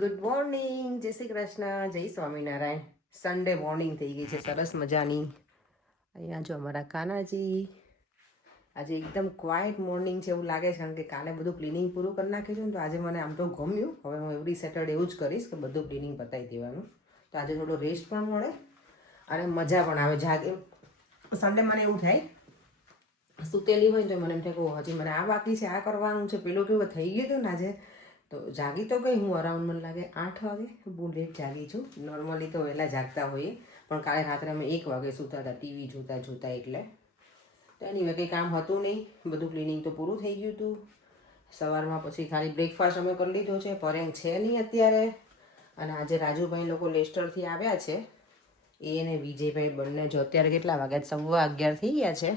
Good morning, જય શ્રી કૃષ્ણ, જય Swaminarayan. Sunday morning થઈ ગઈ છે સરસ મજાની. અહીંયા જો અમારા કાનાજી. આજે એકદમ ક્વાઇટ મોર્નિંગ છે એવું લાગે છે, કારણ કે કાલે બધું ક્લિનિંગ પૂરું કરી નાખ્યું છે ને, તો આજે મને આમ તો ગમ્યું. હવે હું એવરી સેટરડે એવું જ કરીશ કે બધું ક્લિનિંગ પતાવી દેવાનું, તો આજે થોડો રેસ્ટ પણ મળે અને મજા પણ આવે. જાગે સન્ડે મને એવું થાય, સૂતેલી હોય તો મને એમ થાય કે હજી મને આ બાકી છે, આ કરવાનું છે, પેલું કેવું થઈ ગયું હતું ને આજે. તો જાગી તો ગઈ હું અરાઉન્ડ મને લાગે 8 વાગે. બહુ લેટ જાગી છું. નોર્મલી તો વહેલા જાગતા હોઈએ, પણ કાલે રાત્રે અમે 1 વાગે સૂતા હતા ટીવી જોતા એટલે. તો એની કંઈ કામ હતું નહીં, બધું ક્લિનિંગ તો પૂરું થઈ ગયું હતું. સવારમાં પછી ખાલી બ્રેકફાસ્ટ અમે કરી લીધો છે. પરેંગ છે નહીં અત્યારે, અને આજે રાજુભાઈ લોકો લેસ્ટરથી આવ્યા છે, એ ને વિજયભાઈ બંને. જો અત્યારે કેટલા વાગ્યા? 11:15 થઈ ગયા છે.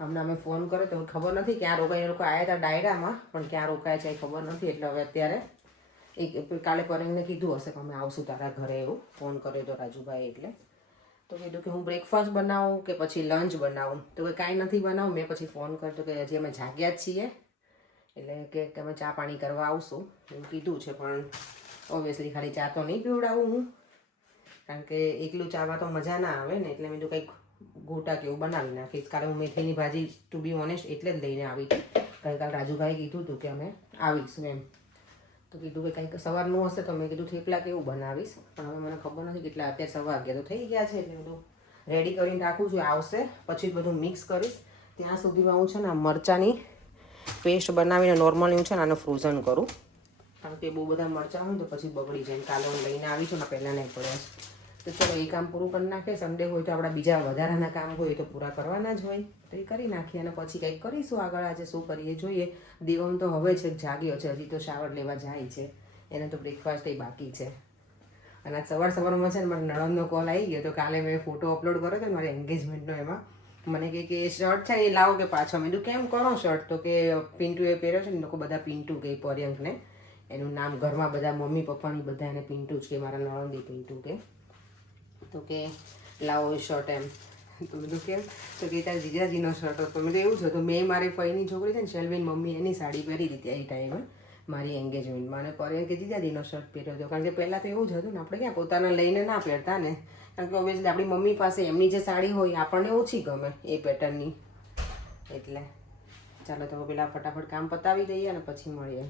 હમણાં અમે ફોન કર્યો તો ખબર નથી ક્યાં રોકાય. એ લોકો આવ્યા હતા ડાયરામાં, પણ ક્યાં રોકાય છે એ ખબર નથી. એટલે હવે અત્યારે કાલે પરેંગને કીધું હશે કે અમે આવશું તારા ઘરે, એવું ફોન કર્યો તો રાજુભાઈ. એટલે તો કીધું કે હું બ્રેકફાસ્ટ બનાવું કે પછી લંચ બનાવું. તો કે કાંઈ નથી બનાવું. મેં પછી ફોન કર્યો કે હજી અમે જાગ્યા જ છીએ, એટલે કે અમે ચા પાણી કરવા આવશું એવું કીધું છે. પણ ઓબ્વિયસલી ખાલી ચા તો નહીં પીવડાવું હું, કારણ કે એકલું ચાવા તો મજા ના આવે ને. એટલે મેં તો કંઈક ગોટા કેવું બનાવી નાખીશ. કાલે હું મેથીની ભાજી ટુ બી ઓનેસ્ટ એટલે જ લઈને આવી, કારણ કે કાલે રાજુભાઈ કીધું હતું કે અમે આવીશું એમ. તો કીધું કે કંઈક સવારનું હશે તો મેં કીધું થેપલા કેવું બનાવીશ, પણ હવે મને ખબર નથી કેટલા. અત્યારે 11:15 તો થઈ ગયા છે, એટલે બધું રેડી કરીને રાખું છું. આવશે પછી બધું મિક્સ કરીશ. ત્યાં સુધીમાં હું છે ને મરચાંની પેસ્ટ બનાવીને નોર્મલી હું છે ને આને ફ્રોઝન કરું, કારણ કે બહુ બધા મરચાં હોય તો પછી બગડી જાય. કાલે હું લઈને આવી છું ને, પહેલાં નહીં પડ્યા. તો ચલો એ કામ પૂરું કરી નાખીએ. સન્ડે હોય તો આપણા બીજા વધારાના કામ હોય તો પૂરા કરવાના જ હોય, તો એ કરી નાખીએ. અને પછી કંઈક કરીશું આગળ. આજે શું કરીએ જોઈએ. દેવમ તો હવે છે જાગ્યો છે, હજી તો શાવર લેવા જાય છે, એને તો બ્રેકફાસ્ટ એ બાકી છે. અને સવારમાં છે ને મારા નણંદનો કોલ આવી ગયો. તો કાલે મેં ફોટો અપલોડ કર્યો હતો મારા એન્ગેજમેન્ટનો. એમાં મને કહે કે શર્ટ છે એ લાવો કે પાછો. મેં કીધું કેમ કરો શર્ટ? તો કે પિન્ટુ એ પહેર્યો છે ને, લોકો બધા પિન્ટુ કહે પર્યંકને. એનું નામ ઘરમાં બધા મમ્મી પપ્પાની બધા એને પિન્ટુ જ કે, મારા નણંદી પિન્ટુ કે. તો કે લાવો એ શર્ટ એમ. તો બધું કેમ? તો કે તારા જીજાજીનો શર્ટ હતો. મેં તો એવું જ હતું. મેં મારી ફઈની છોકરી છે ને શેલ્વીન મમ્મી, એની સાડી પહેરી હતી એ ટાઈમે મારી એન્ગેજમેન્ટમાં, અને પર્યંક કે જીજાજીનો શર્ટ પહેર્યો હતો. કારણ કે પહેલાં તો એવું જ હતું ને, આપણે ક્યાં પોતાના લઈને ના પહેરતા ને, કારણ કે ઓબ્વિયસલી આપણી મમ્મી પાસે એમની જે સાડી હોય આપણને ઓછી ગમે એ પેટર્નની. એટલે ચાલો તો પેલા ફટાફટ કામ પતાવી દઈએ અને પછી મળીએ.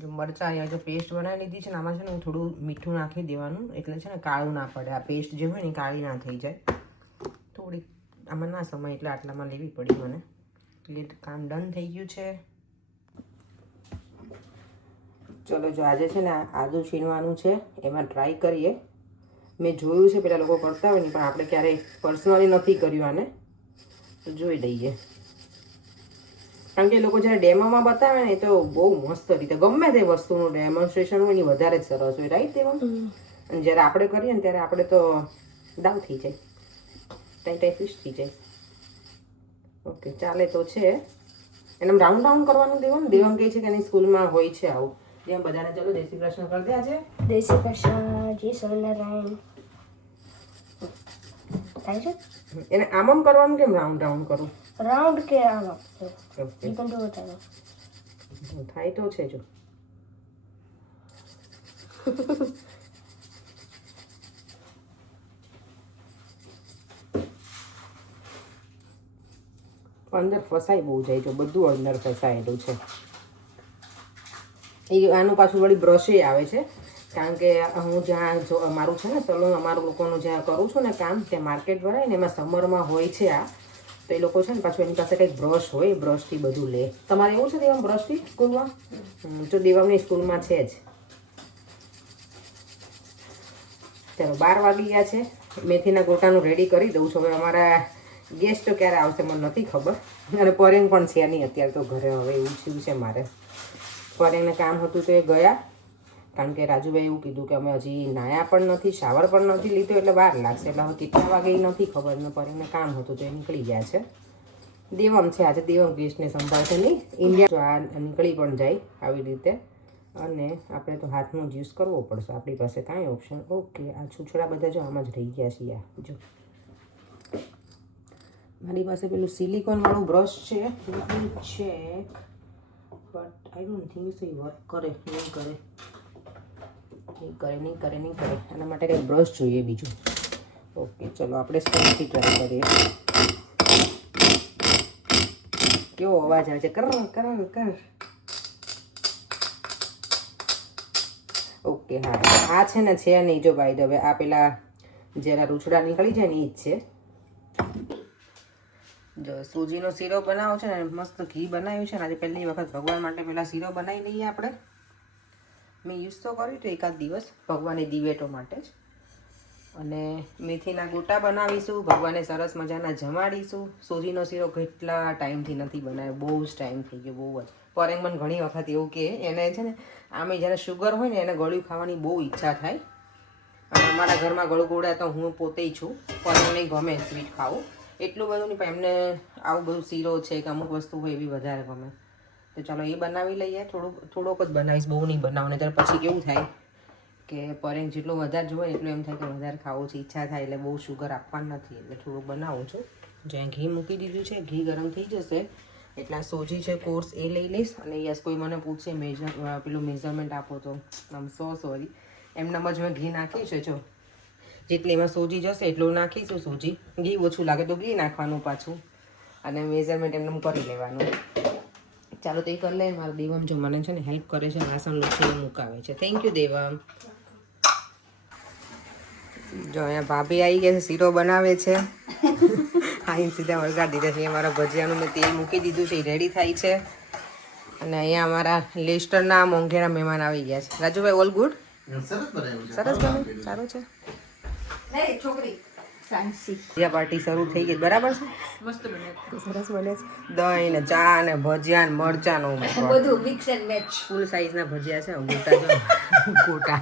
જો મરચાં અહીંયા જો પેસ્ટ બનાવી લીધી છે ને, આમાં છે ને હું થોડું મીઠું નાખી દેવાનું, એટલે છે ને કાળું ના પડે. આ પેસ્ટ જે હોય ને કાળી ના થઈ જાય. થોડી આમાં ના સમય એટલે આટલામાં લેવી પડી મને. એટલે કામ ડન થઈ ગયું છે. ચલો જો આજે છે ને આદું છીણવાનું છે, એમાં ટ્રાય કરીએ. મેં જોયું છે પેલા લોકો કરતા હોય ને, પણ આપણે ક્યારેય પર્સનલી નથી કર્યું આને, તો જોઈ લઈએ. કારણ કે એ લોકો જ્યારે ડેમોમાં બતાવે ને તો બહુ મસ્ત રીતે, ગમે તે વસ્તુનું ડેમોન્સ્ટ્રેશન હોય ને વધારે જ સરસ હોય, રાઈટ તેમાં. અને જ્યારે આપણે કરીએ ને ત્યારે આપણે તો દાવ થઈ જાય, ટાઈ ફિશ થઈ જાય. ઓકે ચાલે તો છે. એને રાઉન્ડ રાઉન્ડ કરવાનું. દેવમ કહે છે કે એની સ્કૂલમાં હોય છે આવું. જેમ બધાને ચલો જય શ્રી કૃષ્ણ કરી દે આજે. જય શ્રી કૃષ્ણ, જય સ્વામિનારાયણ. થાય છે એને આમ કરવાનું, કેમ રાઉન્ડ રાઉન્ડ કરું? રાઉન્ડ કે આમ? ઓકે ઈ પણ થાય તો છે જો. અંદર ફસાઈ બહુ જાય જો, બધું અંદર ફસાયેલું છે. એ આનું પાછું વળી બ્રશે આવે છે, કારણ કે હું જ્યાં મારું છે ને સલૂન, અમારું લોકોનું જ્યાં કરું છું ને કામ, ત્યાં માર્કેટ ભરાય ને એમાં સમરમાં હોય છે આ. તો એ લોકો છે ને પાછું એની પાસે કંઈક બ્રશ હોય, બ્રશથી બધું લે. તમારે એવું છે દેવમ બ્રશથી સ્કૂલમાં? તો દેવમની સ્કૂલમાં છે જ. ચાલો 12 વાગી ગયા છે. મેથીના ગોટાનું રેડી કરી દઉં છું. હવે અમારા ગેસ્ટ ક્યારે આવશે મને નથી ખબર, અને પરેંગ પણ છે નહીં અત્યારે તો ઘરે. હવે એવું થયું છે મારે. પરેંગને કામ હતું તો એ ગયા, કારણ કે રાજુભાઈ એવું કીધું કે અમે હજી નાયા પણ નથી, શાવર પણ નથી લીધું, એટલે વાર લાગશે. એટલે હવે કેટલા વાગે એ નથી ખબર. અને પરેંગને કામ હતું તો એ નીકળી ગયા છે. દેવમ છે આજે, દેવમ ગેસ્ટને સંભાળશે નહીં. ઇન્ડિયા જો આ નીકળી પણ જાય આવી રીતે, અને આપણે તો હાથનો જ યુઝ કરવો પડશે, આપણી પાસે કાંઈ ઓપ્શન. ઓકે આ છૂછડા બધા જો આમ જ રહી ગયા છે. જો મારી પાસે પેલું સિલિકોન વાળું બ્રશ છે, check, but I don't think so work કરે, નહીં કરે. નહીં કરે એના માટે કંઈક બ્રશ જોઈએ બીજું. ઓકે ચલો આપણે સ્પોન્જથી ટ્રાય કરીએ. કેવો અવાજ આવે છે, કર. ઓકે હા, આ છે ને છે નહીં જો ભાઈ. હવે આ પેલા જરા રૂછડા નીકળી જાય ને એ જ છે. જો સૂજીનો શીરો બનાવો છે ને, મસ્ત ઘી બનાવ્યું છે ને. આજે પહેલી વખત ભગવાન માટે પેલા શીરો બનાવી લઈએ આપણે. મેં યુઝ તો કર્યું હતું એકાદ દિવસ ભગવાનની દિવેટો માટે જ. અને મેથીના ગોટા બનાવીશું, ભગવાનને સરસ મજાના જમાડીશું. સૂજીનો શીરો કેટલા ટાઈમથી નથી બનાવ્યો, બહુ જ ટાઈમ થઈ ગયો, બહુ જ. પરેંગ મને ઘણી વખત એવું કે એને છે ને આમે જ્યારે શુગર હોય ને એને ગળ્યું ખાવાની બહુ ઈચ્છા થાય. અને અમારા ઘરમાં ગળું ગોળા તો હું પોતે જ છું, પરેંગને ગમે સ્વીટ ખાવું. એટલું બધું નહીં પણ એમને આવું બધું શીરો છે કે અમુક વસ્તુ હોય એવી વધારે ગમે. તો ચાલો એ બનાવી લઈએ. થોડોક જ બનાવીશ, બહુ નહીં બનાવને. ત્યારે પછી કેવું થાય કે પરેંગ જેટલું વધારે જોઈએ એટલું એમ થાય કે વધારે ખાવું છે, ઈચ્છા થાય. એટલે બહુ શુગર આપવાનું નથી એટલે થોડુંક બનાવું છું. જ્યાં ઘી મૂકી દીધું છે, ઘી ગરમ થઈ જશે એટલા સોજી છે કોર્સ એ લઈ લઈશ. અને યસ કોઈ મને પૂછે પેલું મેઝરમેન્ટ આપો તો આમ સોરી એમનામ જ મેં ઘી નાખ્યું છે. જો જેટલી એમાં સોજી જશે એટલું નાખીશું સોજી. ઘી ઓછું લાગે તો ઘી નાખવાનું પાછું, અને મેઝરમેન્ટ એમને કરી લેવાનું. ચાલો તો એ કરી લે. મારા દેવમ જો મને છે ને હેલ્પ કરે છે, વાસણ લૂછીને મુકાવે છે. Thank you Devam. જો અહીંયા ભાભી આવી ગયા છે, શીરો બનાવે છે. અહીં સીધા વળગાડી દીધા છે. અમારા ભજીયાનું મેં તેલ મૂકી દીધું છે, એ રેડી થાય છે. અને અહીંયા અમારા લેસ્ટરના મોંઘેરા મહેમાન આવી ગયા છે. Rajubhai all good? સરસ બને, સારું છે. ભજીયા પાર્ટી શરૂ થઈ ગઈ, બરાબર છે? મસ્ત બને, સરસ બને છે. દહીં ને ચા ને ભજીયા ને મરચાં નું બધું મિક્સ એન્ડ મેચ. ફૂલ સાઈઝના ભજીયા છે, ગોટા જો ગોટા.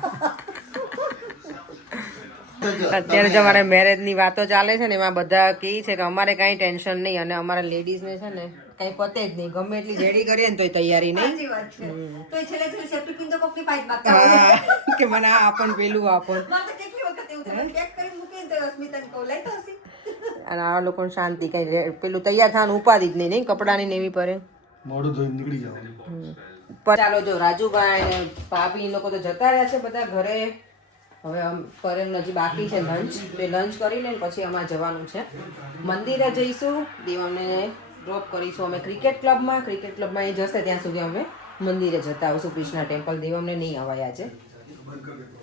અત્યારે જો અમારે મેરેજની વાતો ચાલે છે ને એમાં બધા કહે છે કે અમારે કાંઈ ટેન્શન નહીં, અને અમારા લેડીઝને છે ને કાંઈ પતે જ નહીં. ગમે એટલી રેડી કરીએ ને તોય તૈયારી નહીં. કે મને આ આપણ પેલું આપણ. અને આ લોકોને શાંતિ, કઈ પેલું તૈયાર થવાનું ઉપાધિ જ નહીં. કપડાની ને એવી પડે, મોડું ધોઈને નીકળી જવાનું. ચાલો જો રાજુભાઈ ને ભાભી લોકો તો જતા રહ્યા છે બધા ઘરે. હવે પરેમ હજી બાકી છે લંચ. લંચ કરીને પછી અમારે જવાનું છે મંદિરે જઈશું. દેવાને ડ્રોપ કરીશું અમે ક્રિકેટ ક્લબમાં એ જશે ત્યાં સુધી અમે મંદિરે જતા આવીશું. કૃષ્ણા ટેમ્પલ દેવમને નહીં અવાય આજે.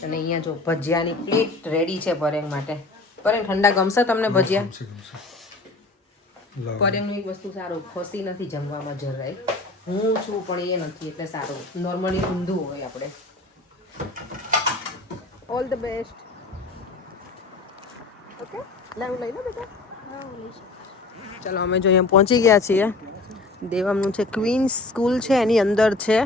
અને અહીંયા જો ભજીયાની પ્લેટ રેડી છે પરેંગ માટે. પરેંગ ઠંડા ગમશે તમને ભજીયા? પરેંગનું એક વસ્તુ સારું, ખસી નથી જમવામાં જરાય. હું છું પણ એ નથી એટલે સારું. નોર્મલી ઊંધું હોય આપણે. All the best. ઓકે લાવ લઈ લો બેટા. ચલો અમે જો અહીંયા પહોંચી ગયા છીએ. દેવમનું છે ક્વીન્સ સ્કૂલ છે એની અંદર છે.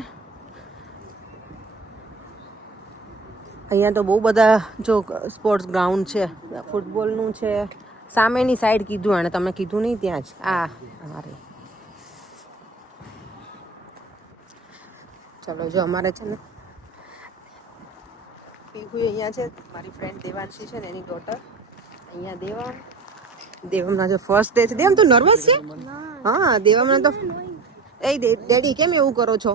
અહીંયા તો બહુ બધા જો સ્પોર્ટ્સ ગ્રાઉન્ડ છે, ફૂટબોલનું છે. સામેની સાઈડ કીધું અને તમે કીધું નહીં ત્યાં જ આ અમારે. ચલો જો અમારે છે ને પીહુ અહીંયા છે, મારી ફ્રેન્ડ દેવાંશી છે ને એની ડોટર. અહીંયા દેવમના જો ફર્સ્ટ ડે છે. દેવમ તું નર્વસ છે? હા દેવમના તો એ ડેડી કેમ એવું કરો છો?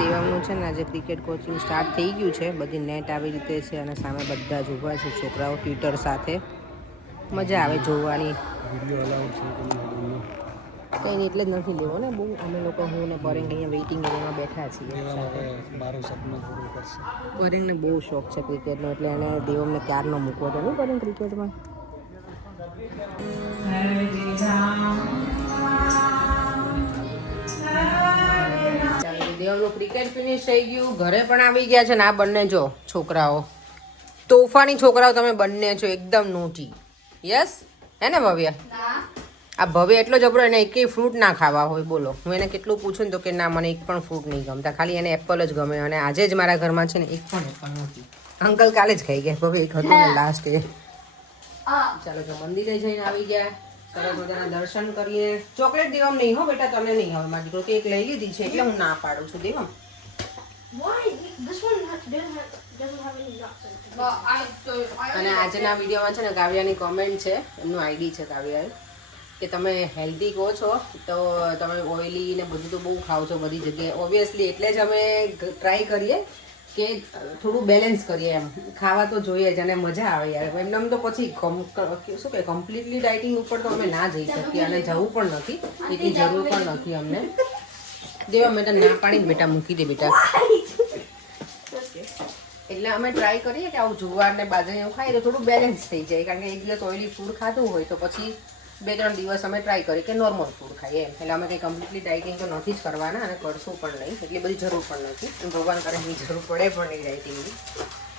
દેવમનું છે ને આજે ક્રિકેટ કોચિંગ સ્ટાર્ટ થઈ ગયું છે. બધી નેટ આવી રીતે છે અને સામે બધા જ ઊભા છે છોકરાઓ ટ્વિટર સાથે. મજા આવે જોવાની. કંઈ નહીં એટલે જ નથી લેવો ને બહુ. અમે લોકો હું ને પરેંગ અહીંયા વેઇટિંગ એરિયામાં બેઠા છીએ. પરેંગને બહુ શોખ છે ક્રિકેટનો એટલે એને દેવમને ક્યારનો મૂકવો હતો ને પરેંગ ક્રિકેટમાં. દેવનું ક્રિકેટ ફિનિશ થઈ ગયું, ઘરે પણ આવી ગયા છે ને આ બંને જો છોકરાઓ તોફાની છોકરાઓ તમે બંને છો, એકદમ નોટી. યસ હે ને ભવ્ય? આ ભવ્ય એટલો જબરો, એને એક ફ્રૂટ ના ખાવા હોય. બોલો હું એને કેટલું પૂછું ને તો કે ના મને એક પણ ફ્રૂટ નહીં ગમતા, ખાલી એને એપલ જ ગમે. અને આજે જ મારા ઘરમાં છે ને એક પણ એપલ નહોતી. અંકલ કાલે જ ખાઈ ગયા ભવ્ય, એક હતું ને લાસ્ટ એ. ચાલો જો મંદિરે જઈને આવી ગયા, સરસ મજાના દર્શન કરીએ. ચોકલેટ દેવમ નહીં હો બેટા, તને નહીં હવે. મારી દીકરો એક લઈ લીધી છે એટલે હું ના પાડું છું દેવમ. અને આજના વિડીયોમાં છે ને કાવ્યાની કોમેન્ટ છે, એમનું આઈડી છે કાવ્યાએ. કે તમે હેલ્ધી કહો છો તો તમે ઓઇલી ને બધું તો બહુ ખાઓ છો બધી જગ્યાએ ઓબ્વિયસલી એટલે જ અમે ટ્રાય કરીએ કે થોડું બેલેન્સ કરીએ એમ ખાવા તો જોઈએ જ અને મજા આવે યાર એમને તો પછી શું કે કમ્પ્લીટલી ડાયટિંગ ઉપર તો અમે ના જઈ શકીએ અને જવું પણ નથી એટલી જરૂર પણ નથી અમને દેવા મેં ના પાણી બેટા મૂકી દે બેટા એટલે અમે ટ્રાય કરીએ કે આવું જુવાર ને બાજરી એવું ખાઈએ તો થોડું બેલેન્સ થઈ જાય કારણ કે એક દિવસ ઓઇલી ફૂડ ખાધું હોય તો પછી 2-3 દિવસ અમે ટ્રાય કરીએ કે નોર્મલ ફૂડ ખાઈએ એમ એટલે અમે કંઈ કમ્પ્લીટલી ડાયટિંગ તો નથી જ કરવાના અને કરશું પણ નહીં એટલી બધી જરૂર પણ નથી ભગવાન કરે એની જરૂર પડે પણ નહીં ડાયટિંગની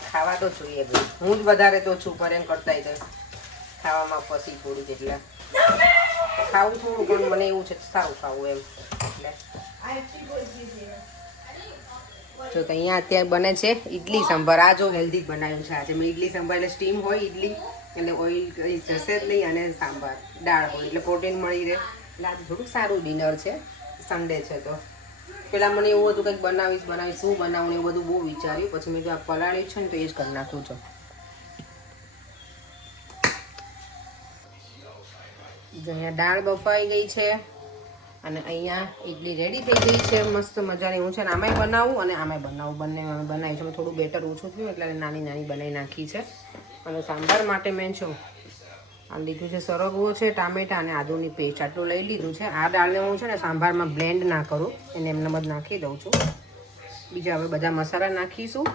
ખાવા તો જોઈએ ભાઈ હું જ વધારે તો છું પર એમ કરતા તો ખાવામાં પછી થોડુંક એટલે ખાવું થોડું પણ મને એવું છે સારું ખાવું એમ એટલે જો તો અહીંયા અત્યારે બને છે ઇડલી સંભાર આ જો હેલ્ધી બનાવ્યું છે આજે મેં ઇડલી સંભાર એટલે સ્ટીમ હોય ઇડલી એટલે ઓઇલ જશે જ નહીં અને સાંભાર દાળ હોય એટલે પ્રોટીન મળી રહે એટલે આજે થોડુંક સારું ડિનર છે સન્ડે છે તો પહેલાં મને એવું હતું કંઈક બનાવીશ શું બનાવું એવું બધું બહુ વિચાર્યું પછી મેં જો આ પલાળ્યું છે ને તો એ જ કરી નાખું છું જો અહીંયા દાળ બફાઈ ગઈ છે અને અહીંયા ઇડલી રેડી થઈ ગઈ છે મસ્ત મજાની હું છે ને આમાંય બનાવું અને આમાંય બનાવું બંને બનાવી છે થોડું બેટર ઓછું થયું એટલે નાની બનાવી નાખી છે અને સાંભાર માટે મેં છું આ લીધું છે સરગવો છે ટામેટા અને આદુની પેસ્ટ આટલું લઈ લીધું છે આ દાળને હું છે ને સાંભારમાં બ્લેન્ડ ના કરું એને એમને જ નાખી દઉં છું બીજા હવે બધા મસાલા નાખીશું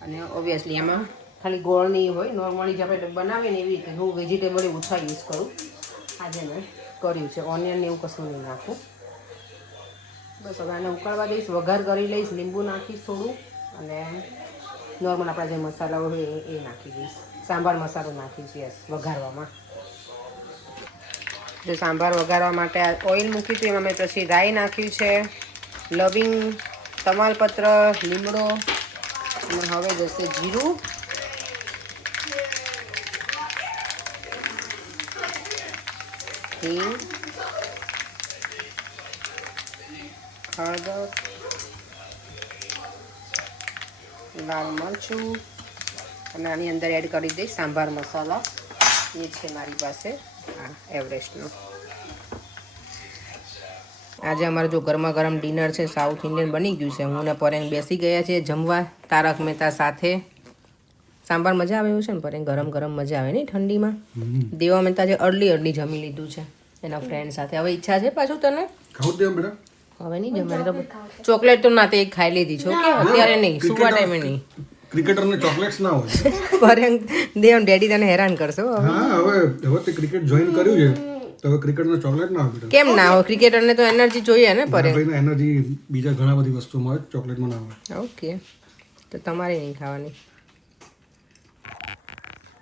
અને ઓબ્વિયસલી એમાં ખાલી ગોળ નહીં હોય નોર્મલી જે આપણે બનાવીએ ને એવી રીતે હું વેજીટેબલ ઓછા યુઝ કરું આજે મેં કર્યું છે ઓનિયન એવું કશું નહીં નાખું બસ હવે આને ઉકાળવા દઈશ વઘાર કરી લઈશ લીંબુ નાખીશ થોડું અને નોર્મલ આપણા જે મસાલાઓ હોય એ નાખી દઈશ સાંભાર મસાલો નાખીશ યસ વઘારવામાં જે સાંભાર વઘારવા માટે ઓઇલ મૂક્યું હતું એમાં મેં પછી રાઈ નાખ્યું છે લવિંગ તમાલપત્ર લીમડો અને હવે જશે જીરું હિંગ હળદર લાલ મરચું અને આની અંદર એડ કરી દઈશ સાંભાર મસાલા એ છે મારી પાસે હા એવરેસ્ટનો આજે અમારે જો ગરમા ગરમ ડિનર છે સાઉથ ઇન્ડિયન બની ગયું છે હું ને પરેંગ બેસી ગયા છે જમવા તારક મહેતા સાથે સાંભાર મજા આવે એવું છે ને પરેંગ ગરમ ગરમ મજા આવે નહીં ઠંડીમાં દેવા મહેતા જે અર્લી જમી લીધું છે એના ફ્રેન્ડ સાથે હવે ઈચ્છા છે પાછું તને હવે નહીં જમાય તો ચોકલેટ તો ના તે એક ખાઈ લીધી છો કે અત્યારે નહીં સુવા ટાઈમે નહીં ક્રિકેટરને ચોકલેટ્સ ના હોય પરેંગ દેવ ડેડી તને હેરાન કરશો હા હવે તે ક્રિકેટ જોઈન કર્યું છે તો હવે ક્રિકેટનો ચોકલેટ ના હોય કેમ ના હોય ક્રિકેટરને તો એનર્જી જોઈએ ને પરેંગ એનર્જી બીજા ઘણા બધી વસ્તુમાં હોય ચોકલેટમાં ના હોય ઓકે તો તમારે નહીં ખાવાની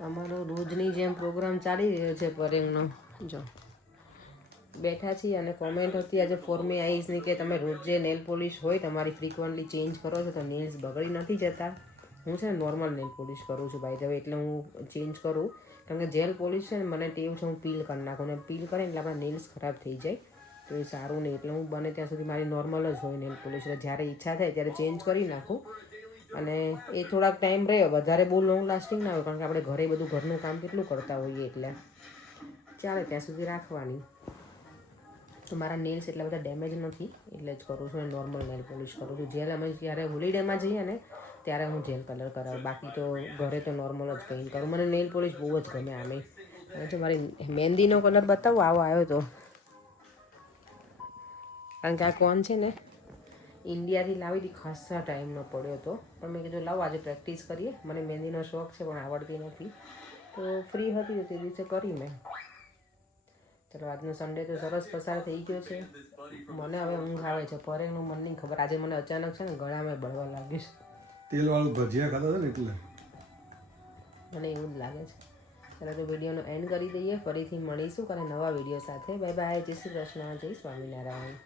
અમારો રોજની જેમ પ્રોગ્રામ ચાલી રહ્યો છે પરેંગનો જો બેઠા છીએ અને કોમેન્ટ હતી આજે ફોર્મે આવીશની કે તમે રોજ જે નેલ પોલિશ હોય તમારી ફ્રિકવન્ટલી ચેન્જ કરો છો તો નેલ્સ બગડી નથી જતા હું છે ને નોર્મલ નેલ પોલિશ કરું છું ભાઈ હવે એટલે હું ચેન્જ કરું કારણ કે જેલ પોલિશ છે ને મને ટેવ છે હું પીલ કરી નાખું ને પીલ કરે એટલે આપણા નેલ્સ ખરાબ થઈ જાય તો એ સારું નહીં એટલે હું બને ત્યાં સુધી મારી નોર્મલ જ હોય નેલ પોલિશ એટલે જ્યારે ઈચ્છા થાય ત્યારે ચેન્જ કરી નાખું અને એ થોડાક ટાઈમ રહ્યો વધારે બહુ લોંગ લાસ્ટિંગ ના હોય કારણ કે આપણે ઘરે બધું ઘરનું કામ કેટલું કરતા હોઈએ એટલે ચાલે ત્યાં સુધી રાખવાની તો મારા નેલ્સ એટલા બધા ડેમેજ નથી એટલે જ કરું છું નોર્મલ નેલ પોલિશ કરું છું જેલ અમે જ્યારે હોલિડેમાં જઈએ ને ત્યારે હું જેલ કલર કરાવું બાકી તો ઘરે તો નોર્મલ જ કંઈ કરું મને નેલ પોલિશ બહુ જ ગમે આમે જો મારી મહેંદીનો કલર બતાવું આવો આવ્યો તો કારણ કે આ કોણ છે ને ઇન્ડિયાથી લાવી હતી ખાસા ટાઈમનો પડ્યો હતો પણ મેં કીધું લાવો આજે પ્રેક્ટિસ કરીએ મને મહેંદીનો શોખ છે પણ આવડતી નથી તો ફ્રી હતી તે દિવસે કરી મેં ચલો આજનો સન્ડે તો સરસ પસાર થઈ ગયો છે મને હવે ઊંઘ આવે છે પરેંગનું મન નહીં ખબર આજે મને અચાનક છે ને ગળામાં બળવા લાગ્યું છે તેલવાળું ભજીયા ખાતા હતા ને એટલે મને એવું જ લાગે છે ચાલો તો વિડીયોનો એન્ડ કરી દઈએ ફરીથી મળીશું અને નવા વિડીયો સાથે બાય બાય જય શ્રી કૃષ્ણ જય સ્વામિનારાયણ